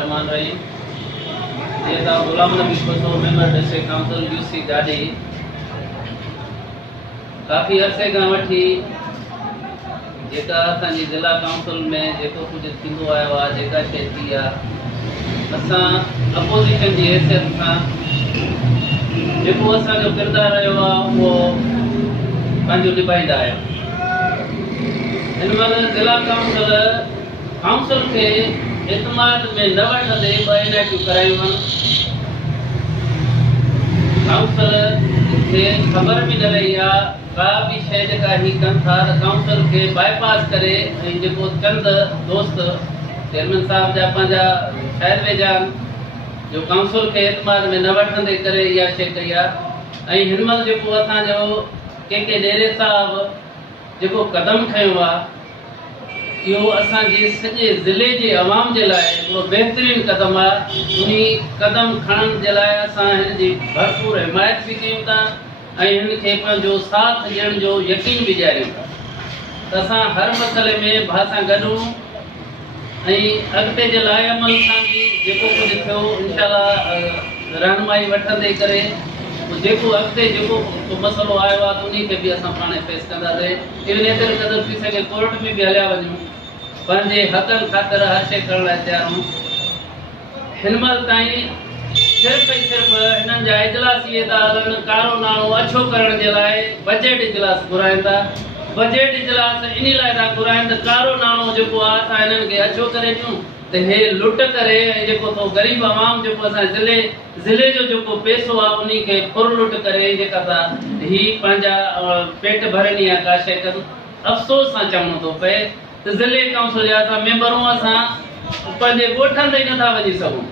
रहमान रहीम। ये था गुलाम नबी Khusro member district council UC गाड़ी काफ़ी अरसे खां वठी जेका असांजी ज़िला काउंसिल में जेको कुझु थींदो आयो आहे, जेका शइ थी आहे, असां अपोज़िशन जी हैसियत सां जेको असांजो किरदारु रहियो आहे उहो पंहिंजो निभाईंदा आहियूं। हिन महिल ज़िला काउंसिल खे इतमाद में न वठंदे ॿ इनायतूं करायूं आहिनि। काउंसिल खे ख़बर बि न रही आहे का बि शइ जेका ही कनि था त काउंसिल खे बाईपास करे ऐं जेको चंद दोस्त चेयरमैन साहब जा पंहिंजा शायदि वेझा जो काउंसिल खे इतमाद में न वठंदे करे इहा शइ कई आहे। ऐं हिन महिल जेको असांजो के डेरे साहब जेको क़दम खयो आहे इहो असांजे सॼे ज़िले जे अवाम जे लाइ हिकिड़ो बहितरीनु क़दम आहे। उन क़दम खणण जे लाइ असां हिन जी भरपूर हिमायत बि कयूं था ऐं हिन खे पंहिंजो साथ ॾियण जो यकीन बि ॾियारियूं था त असां हर मसइले में भाउ सां गॾु ऐं अॻिते जे लाइ अमल सां बि जेको कुझु थियो इंशाअल्लाह रहनुमाई वठंदे करे जेको अॻिते जेको मसइलो आयो आहे त उन खे बि असां पाण फेस कंदासीं। इवन एतिरे क़दुरु थी सघे कोर्ट में बि हलिया वञूं, पंहिंजे हक़नि ख़ातिर हर शइ करण लाइ तयारु आहियूं। हिन महिल ताईं सिर्फ़ु ऐं सिर्फ़ु हिननि जा इजलास इहे था हलनि कारो नाणो अछो करण जे लाइ बजट इजलास घुराइनि था। बजट इजलास इन लाइ था घुराइनि त कारो नाणो जेको आहे असां हिननि खे अछो करे ॾियूं त हे लुट करे ऐं जेको थो ग़रीब आवाम जेको असांजे ज़िले जो जेको पैसो आहे उन खे फुर लुट करे जेका था ही पंहिंजा पेट भरणी आहे का शइ कनि। अफ़सोस सां चवणो थो पए त ज़िले काउंसिल जा असां मेंबरूं असां पंहिंजे ॻोठनि ताईं नथा वञी सघूं।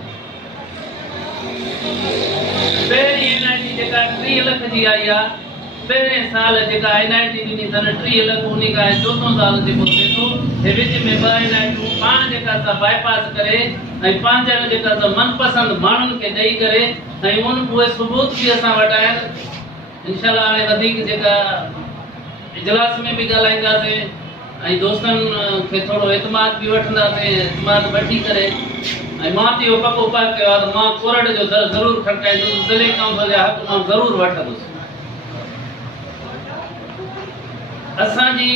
पहिरीं एनआईटी जेका 30 लख जी आई आहे, पहिरें साल जेका एनआईटी ॾिनी अथनि 30 लख, उन खां चोथों साल जेको थिए थो हे विच में 2 एनआईटियूं पाण जेका असां बाईपास करे ऐं पंहिंजा जेका असां मनपसंदि माण्हुनि खे ॾेई करे ऐं उहे सबूत बि असां वटि आहिनि। इनशाअल्लाह हाणे वधीक जेका इजलास में बि ॻाल्हाईंदासीं ऐं दोस्तनि खे थोरो इतमाद बि वठंदासीं। इतमाद वठी करे ऐं मां त इहो पको पाए कयो आहे त मां कोर्ट जो दर ज़रूरु खटकाईंदुसि, ज़िले काउंसिल जा हक़ मां ज़रूरु वठंदुसि। असांजी